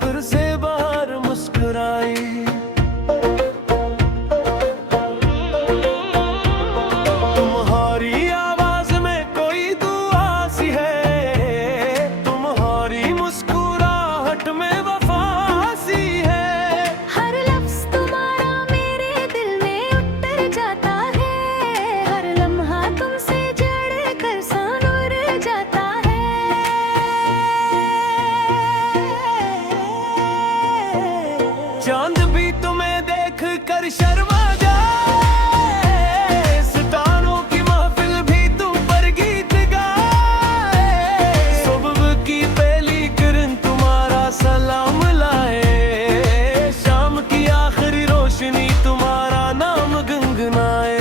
फिर से बाहर मुस्कुराई। तुम्हारी आवाज में कोई दुआ सी है, तुम्हारी मुस्कुराहट में वफा सी है। हर लफ्ज तुम्हारा मेरे दिल में उतर जाता है, हर लम्हा तुमसे जड़ कर सानुर जाता है। चांद भी तुम्हें देख कर शर्मा जाए, सितारों की महफिल भी तुम पर गीत गाए। सुबह की पहली किरण तुम्हारा सलाम लाए, शाम की आखिरी रोशनी तुम्हारा नाम गुनगुनाए।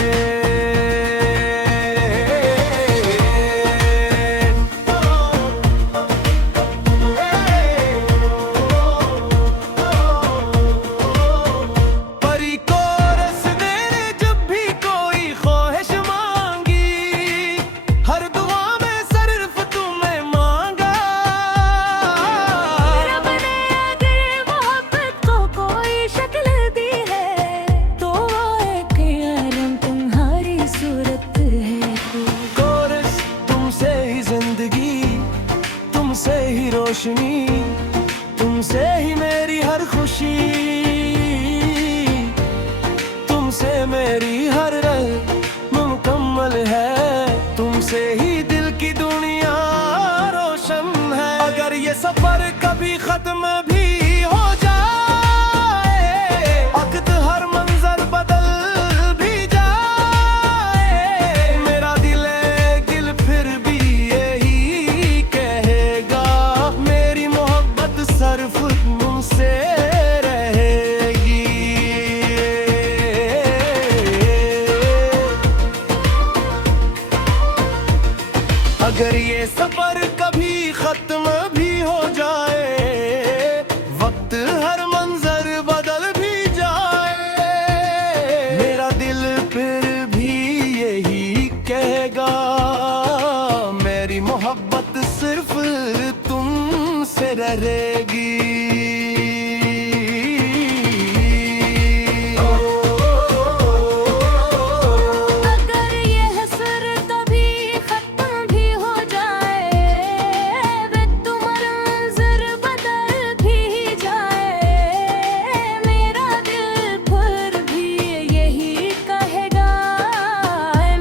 परी को रस देने जब भी कोई ख्वाहिश मांगी, हर दुआ में सिर्फ तुम्हें मांगा। रब ने अगर मोहब्बत को कोई शक्ल दी है, तो वो एक यारम तुम्हारी सूरत है। कोरस तुमसे ही जिंदगी, तुमसे ही रोशनी, तुमसे ही मेरी हर खुशी, तुमसे मेरी हर रग मुकम्मल है, तुमसे ही दिल की दुनिया रोशन है। अगर ये सफर कभी खत्म भी हो जाए, वक्त हर मंजर बदल भी जाए, मेरा दिल फिर भी यही कहेगा, मेरी मोहब्बत सिर्फ तुमसे रहेगी। अगर ये सफर कभी खत्म भी हो जाए, वक्त हर मंजर बदल भी जाए, मेरा दिल फिर भी यही कहेगा, मेरी मोहब्बत सिर्फ तुमसे रहेगी। अगर ये हसर कभी खत्म भी हो जाए, वे तुम्हारा मंजर बदल भी जाए, मेरा दिल फिर भी यही कहेगा,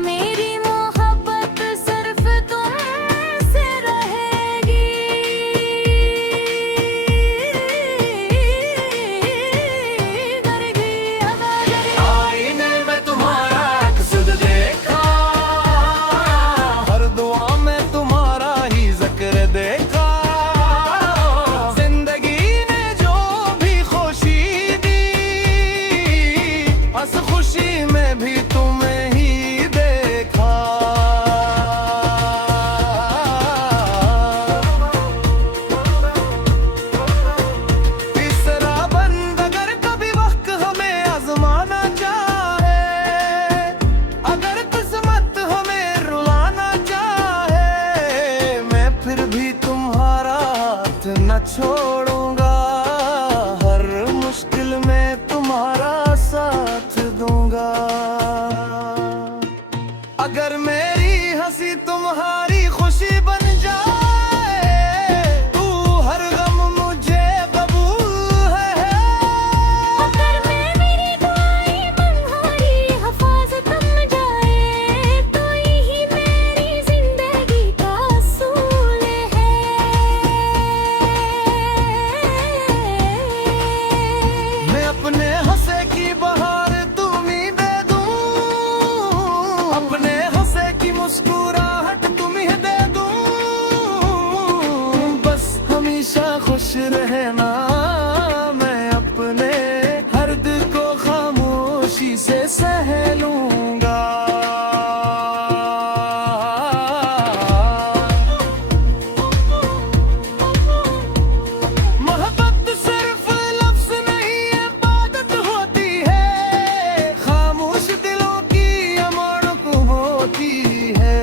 मेरी मोहब्बत सिर्फ तुमसे रहेगी। आईने में तुम्हारा अक्स देखा, हर दुआ में तुम्हारा ही जिक्र देखा। जिंदगी ने जो भी खुशी दी, हंस खुशी में भी तुम्हें ही देखा। तीसरा बंद अगर कभी वक्त हमें आजमाना चाहे, अगर किस्मत हमें रुलाना चाहे, मैं फिर भी तुम्हारा हाथ न छोड़ूंगा, हर मुश्किल में तुम्हारा साथ दूंगा। अगर मेरी हंसी तुम्हारी खुशी बन जाए, तू हर गम मुझे कबूल है। अगर मेरी दुआएं तुम्हारी हिफाजत बन जाए, तो यही मेरी जिंदगी का असूल है। मैं अपने हंसे की बहार तुम्हीं दे दूं, अपने हंसे की मुस्कुराहट तुम्हीं दे दूं, बस हमेशा खुश रहना, मैं अपने हर्द को खामोशी से सह लूंगा। मोहब्बत सिर्फ लफ्ज़ नहीं इबादत होती है, खामोश दिलों की अमानत होती है।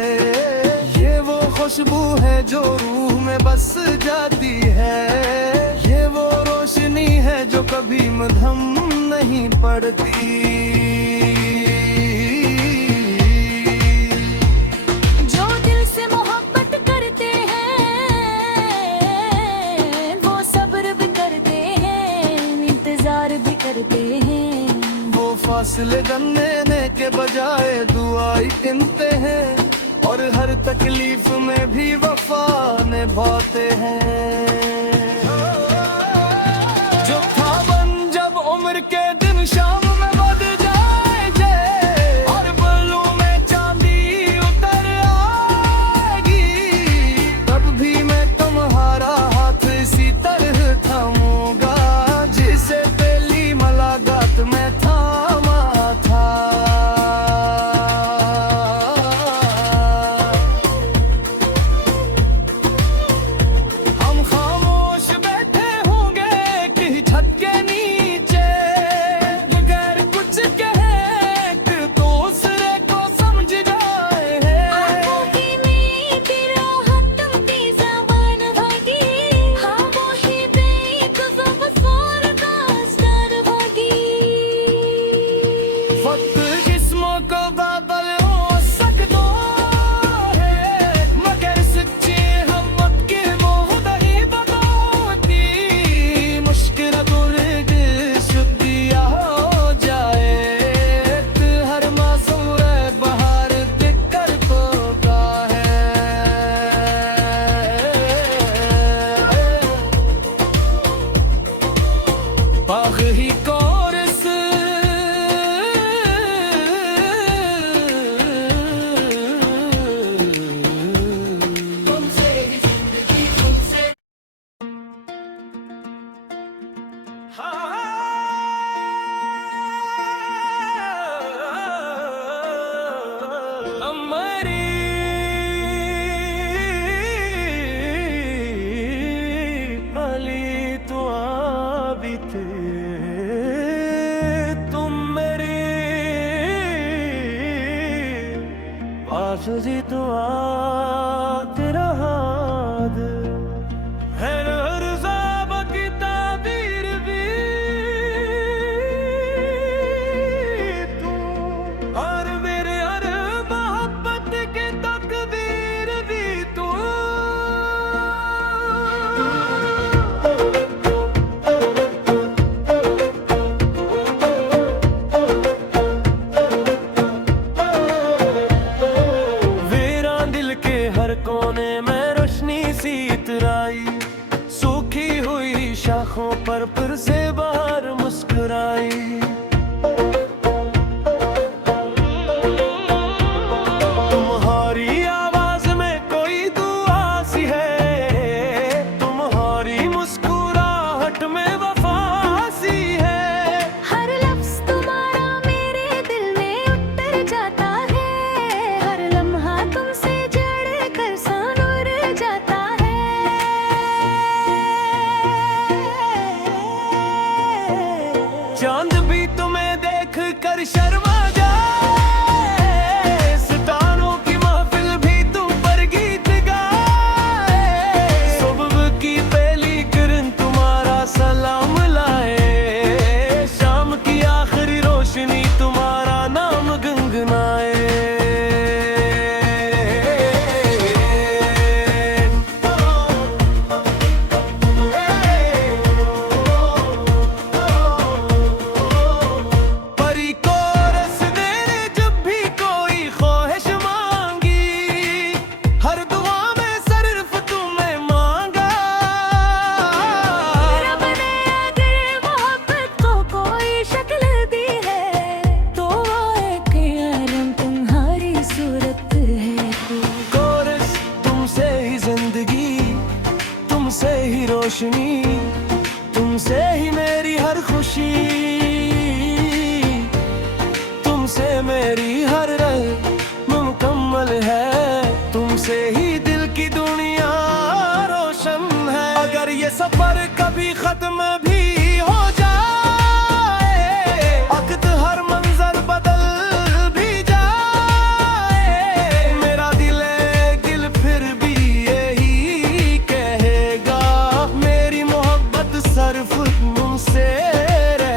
ये वो खुशबू है जो रूह में बस जाती है, ये वो रोशनी काम धम नहीं पड़ती। जो दिल से मोहब्बत करते हैं वो सब्र भी करते हैं, इंतजार भी करते हैं। वो फासले गन्ने के बजाय दुआई गिनते हैं और हर तकलीफ में भी वफा निभाते हैं। जो था बन जब उम्र के दिन शाम में बद जाएंगे और बालों में चांदी उतर आएगी, तब भी मैं तुम्हारा हाथ इसी तरह थामूंगा जिसे पहली मुलाकात में थामा था। हम खामोश बैठे होंगे कि छत के नीचे, बगैर कुछ कहे कि दूसरे को समझ जाए आंखों की मीठी राहत तुमकी ज़बान भागी, खामोशी पे एक ज़बफ़ार का अस्तर भागी। वक्त जिस्मों को बादल हो सकता है मगर सच्ची हिम्मत की मोह नहीं बताती। मुश्किल दुर्ग शुद्धिया हो जाए हर मासूम बाहर दिक्कर को का है। बाग ही कोरस तुमसे ही जिंदगी तुमसे हमारी पली तो आबित तुम मेरी आसुजी तो तेरा हाथ है हर ज़ाब की ताबीर भी तू और मेरे हर मोहब्बत के तकदीर भी तू। वीरान दिल के हर कोने में रोशनी सी इतराई, सूखी हुई शाखों पर फिर से बाहर मुस्कुराई। तुम्हारी आवाज में कोई दुआ सी है, तुम्हारी मुस्कुराहट में वफा सी है। हर लफ्ज़ तुम्हारा मेरे दिल में उतर जाता है, हर लम्हा तुमसे जड़ कर सानुर जाता है। चांद भी तुम्हें देख कर शर्मा जाए, सितारों की महफिल भी तुम पर गीत गाए। सुबह की पहली किरण तुम्हारा सलाम लाए, शाम की आखिरी रोशनी तुम्हारा नाम गुनगुनाए। परी को रस देने जब भी कोई ख्वाहिश मांगी, हर दुआ में सिर्फ तुम्हें मांगा। रब ने अगर मोहब्बत को कोई शक्ल दी है तो वो एक यारम तुम्हारी सूरत है। कोरस तुमसे ही जिंदगी, तुमसे ही रोशनी, तुमसे ही मेरी हर खुशी, तुमसे मेरी हर रग मुकम्मल है, तुमसे ही दिल की दुनिया रोशन है। अगर ये सफर कभी खत्म भी हो जाए, वक्त हर मंजर बदल भी जाए, मेरा दिल फिर भी यही कहेगा, मेरी मोहब्बत सिर्फ तुमसे रह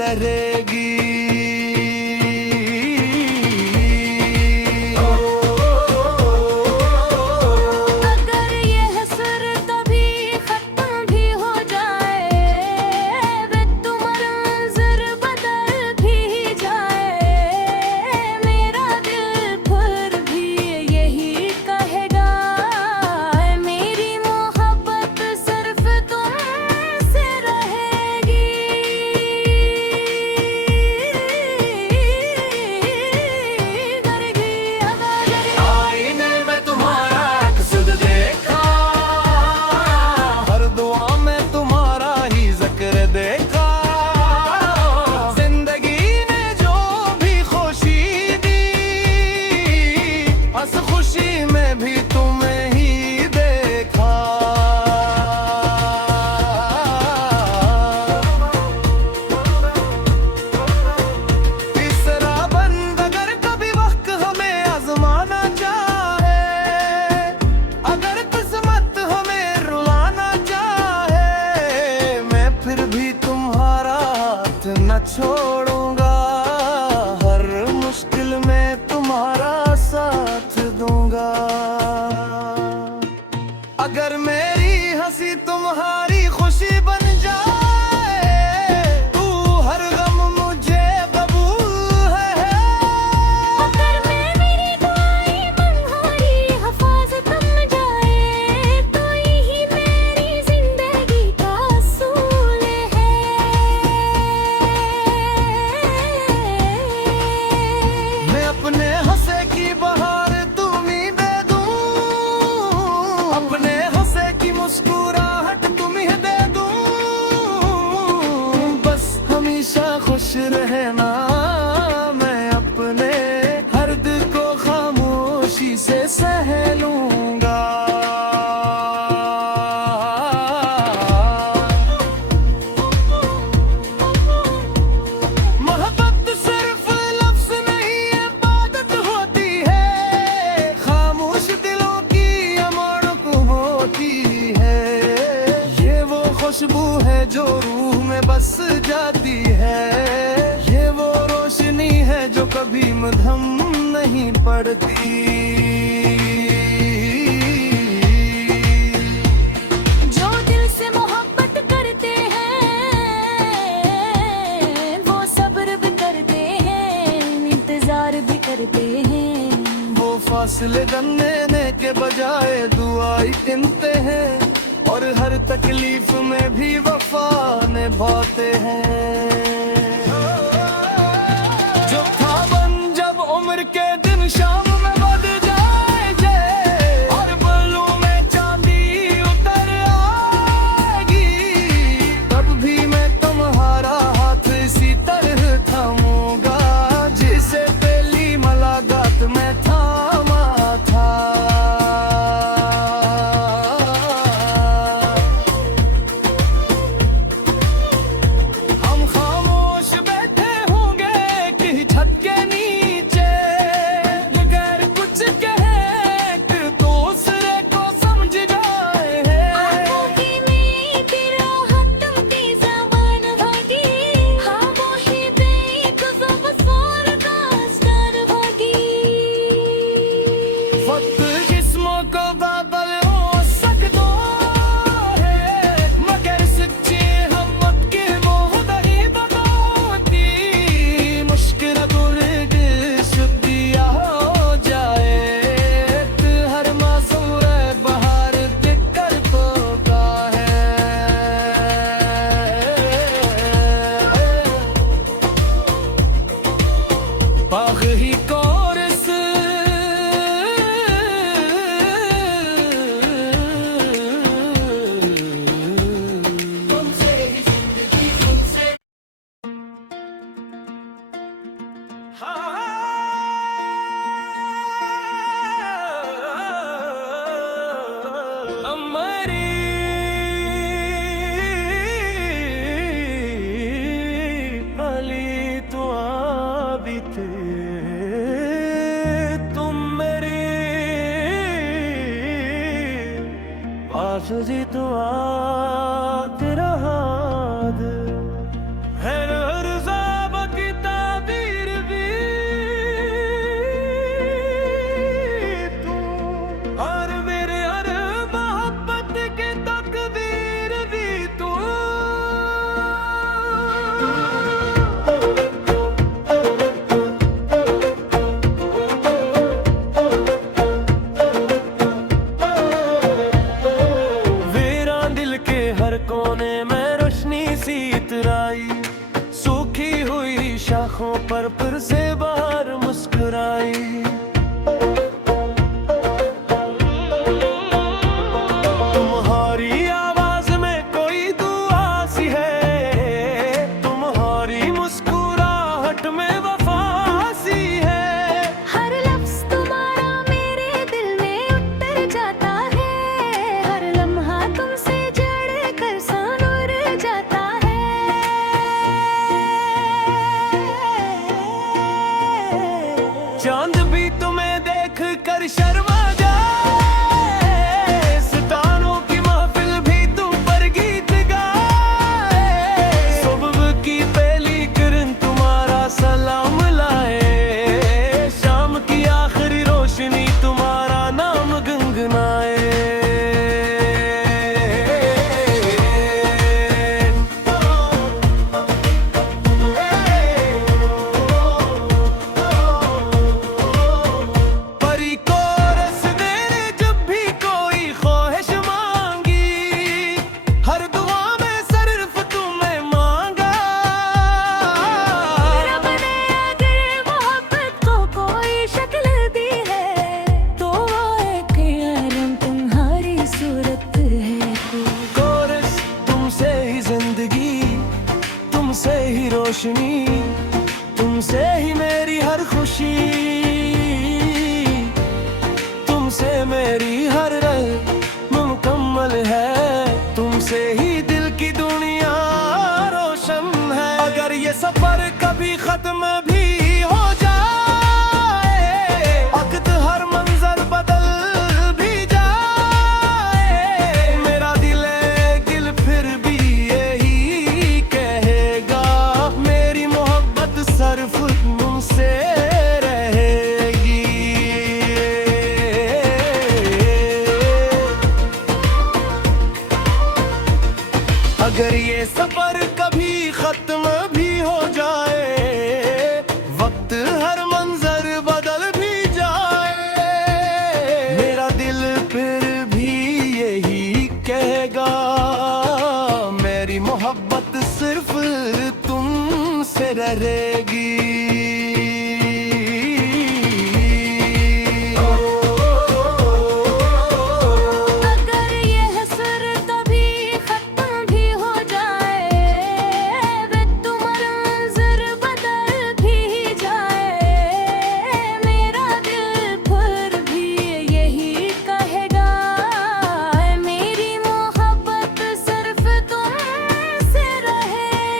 रहेगी। अगर ये हसर कभी खत्म भी हो जाए, वे तुम्हारा मंजर बदल भी जाए, मेरा दिल फिर भी यही कहेगा, मेरी मोहब्बत सिर्फ तुमसे रहेगी। आईने में तुम्हारा अक्स देखा, हर दुआ में तुम्हारा ही जिक्र देखा। जिंदगी ने जो भी खुशी दी, हंस खुशी में भी तुम्हें ही देखा। तीसरा बंद अगर कभी वक्त हमें आजमाना चाहे, अगर किस्मत हमें रुलाना चाहे, मैं फिर भी तुम्हारा हाथ न छोड़ूंगा, हर मुश्किल में तुम्हारा साथ दूंगा। अगर मेरी हंसी तुम्हारी खुशी बन जाए, तू हर गम मुझे कबूल है। अगर मैं मेरी दुआएं तुम्हारी हिफाजत बन जाए, तो यही मेरी जिंदगी का असूल है। मैं अपने हंसे की बहार तुम्हीं दे दूं, अपने हंसे की मुस्कुराहट तुम्हीं दे दूं, बस हमेशा खुश रहना। मैं अपने हर्द को खामोशी से सह लूंगा। मोहब्बत सिर्फ लफ्ज़ नहीं इबादत होती है, खामोश दिलों की अमानत होती है। ये वो खुशबू है जो रूह में बस जाती है, ये वो रोशनी है जो कभी मद्धम नहीं पड़ती। जो दिल से मोहब्बत करते हैं, वो सब्र भी करते हैं, इंतजार भी करते हैं। वो फासले गन्ने के बजाय दुआई गिनते हैं, और हर तकलीफ में भी वफा निभाते हैं। जो था बन जब उम्र के दिन शाम में बद जाएंगे, और बालों में चांदी उतर आएगी, तब भी मैं तुम्हारा हाथ इसी तरह थामूंगा, जिसे पहली मुलाकात में थामा था। हम पर फिर से बाहर मुस्कुराई। तुम्हारी आवाज में कोई दुआ सी है, तुम्हारी मुस्कुराहट में वफा सी है। हर लफ्ज तुम्हारा मेरे दिल में उतर जाता है, हर लम्हा तुमसे जड़ कर सानुर जाता है। चांद भी तुम्हें देख कर शर्मा जाए, सितारों की महफिल भी तुम पर गीत गाए। सुबह की पहली किरण तुम्हारा सलाम लाए, शाम की आखिरी रोशनी तुम्हारा नाम गुनगुनाए। परी को रस देने जब भी कोई ख्वाहिश मांगी, हर दुआ में सिर्फ तुम्हें मांगा। रब ने अगर मोहब्बत को कोई शक्ल दी है, तो वो एक यारम तुम्हारी सूरत है। कोरस तुमसे ही जिंदगी, तुमसे ही रोशनी, तुमसे ही मेरी हर खुशी, तुमसे मेरी हर रग मुकम्मल है। तुमसे ही दिल की दुनिया रोशन है। अगर ये सफर कभी खत्म भी हो जाए, वक्त हर मंजर बदल भी जाए, मेरा दिल फिर भी यही कहेगा, मेरी मोहब्बत सिर्फ तुमसे रहेगी। अगर ये सफर कभी खत्म भी हो जाए, वक्त हर मंजर बदल भी जाए, मेरा दिल फिर भी यही कहेगा, मेरी मोहब्बत सिर्फ तुमसे रहेगी। अगर ये हसर कभी खत्म भी हो जाए, वे तुम्हारा मंजर बदल भी जाए, मेरा दिल फिर भी यही कहेगा, मेरी मोहब्बत सिर्फ तुमसे रहेगी।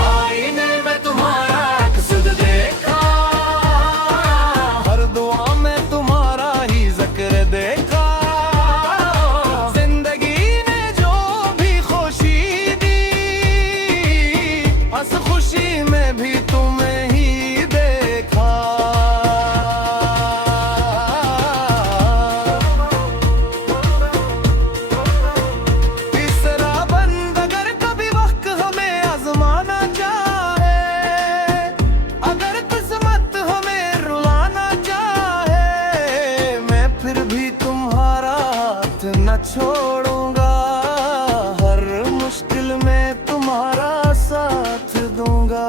आईने में तुम्हारा अक्स देखा, हर दुआ में तुम्हारा ही जिक्र देखा। जिंदगी ने जो भी खुशी दी, हंस खुशी में भी तुम्हें ही देखा। तीसरा बंद अगर कभी वक्त हमें आजमाना चाहे, अगर किस्मत हमें रुलाना चाहे, मैं फिर भी तुम्हारा हाथ न छोड़ूंगा, हर मुश्किल में तुम्हारा साथ दूंगा।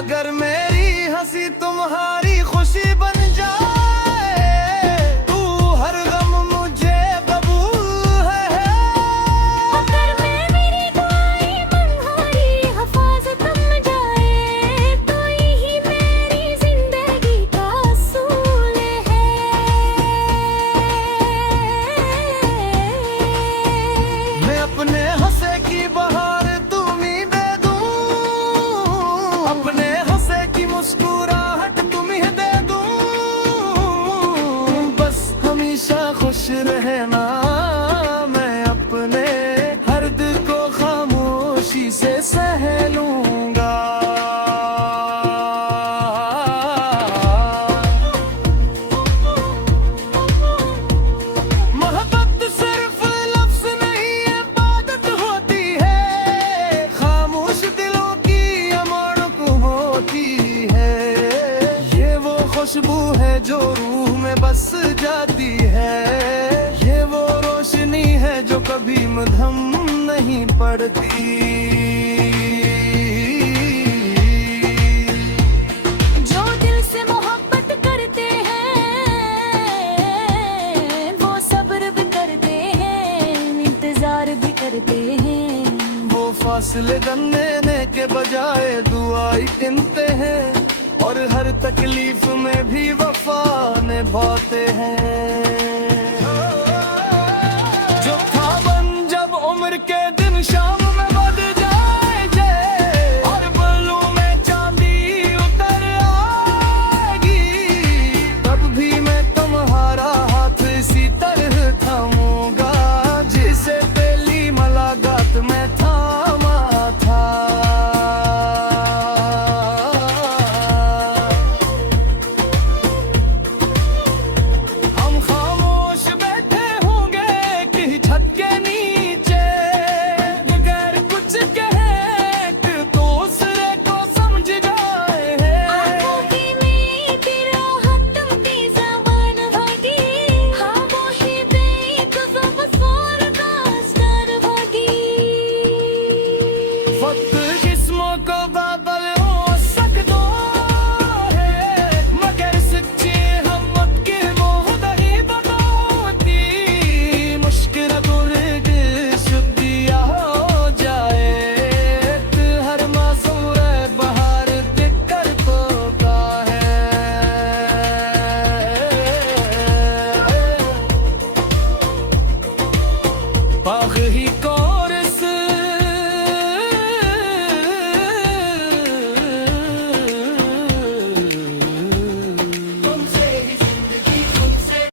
अगर मेरी हंसी तुम्हारी खुशी बन जाए, तू हर गम मुझे कबूल है। अगर मैं मेरी दुआएं तुम्हारी हिफाजत बन जाए, तो यही मेरी जिंदगी का असूल है। मैं अपने हंसे की बहार तुम्हीं दे दूं, अपने हंसे की मुस्कुराहट तुम्हीं दे दूं, बस हमेशा खुश रहना, मैं अपने हर दिल को खामोशी से सह लूंगा। मोहब्बत सिर्फ लफ्ज नहीं इबादत होती है, खामोश दिलों की अमानत होती है। ये वो खुशबू है जो रूह में बस जाती है, ये वो नहीं पड़ती। जो दिल से मोहब्बत करते हैं वो सब्र भी करते हैं, इंतजार भी करते हैं। वो फासले गन्ने के बजाय दुआई गिनते हैं और हर तकलीफ में भी वफा निभाते हैं।